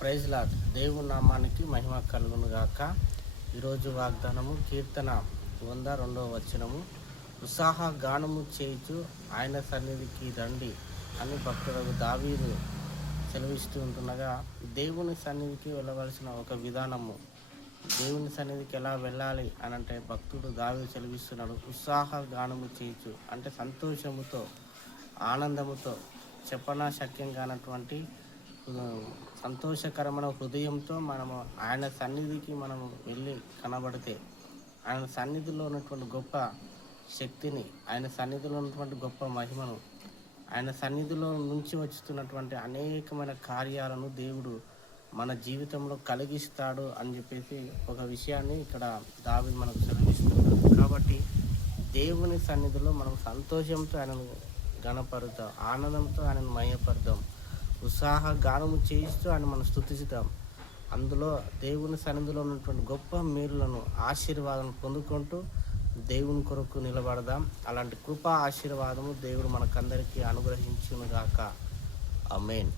Praise lord. దేవుని నామానికి మహిమ కలుగును గాక. ఈరోజు వాగ్దానము కీర్తన 102 ఉత్సాహ గానము చేయుచు ఆయన సన్నిధికి రండి అని భక్తుడు దావీదు సెలవిస్తూ ఉంటుండగా, దేవుని సన్నిధికి వెళ్ళవలసిన ఒక విధానము, దేవుని సన్నిధికి ఎలా వెళ్ళాలి అని అంటే భక్తుడు దావీదు సెలవిస్తున్నాడు. ఉత్సాహ గానము చేయుచు అంటే సంతోషముతో, ఆనందముతో, చెప్పనా శక్యం కానటువంటి సంతోషకరమైన హృదయంతో మనము ఆయన సన్నిధికి మనము వెళ్ళి కనబడితే, ఆయన సన్నిధిలో ఉన్నటువంటి గొప్ప శక్తిని, ఆయన సన్నిధిలో ఉన్నటువంటి గొప్ప మహిమను, ఆయన సన్నిధిలో నుంచి వచ్చుతున్నటువంటి అనేకమైన కార్యాలను దేవుడు మన జీవితంలో కలిగిస్తాడు అని చెప్పేసి ఒక విషయాన్ని ఇక్కడ దావీదు మనకు సెలవిస్తున్నాడు. కాబట్టి దేవుని సన్నిధిలో మనం సంతోషంతో ఆయనను గణపరుద్దాం, ఆనందంతో ఆయనను మయపరుద్దాం, ఉత్సాహ గానము చేయిస్తూ ఆయన మనం స్తుతిస్తాం. అందులో దేవుని సన్నిధిలో ఉన్నటువంటి గొప్ప మేలులను, ఆశీర్వాదం పొందుకుంటూ దేవుని కొరకు నిలబడదాం. అలాంటి కృపా ఆశీర్వాదము దేవుడు మనకందరికీ అనుగ్రహించునుగాక. ఆమేన్.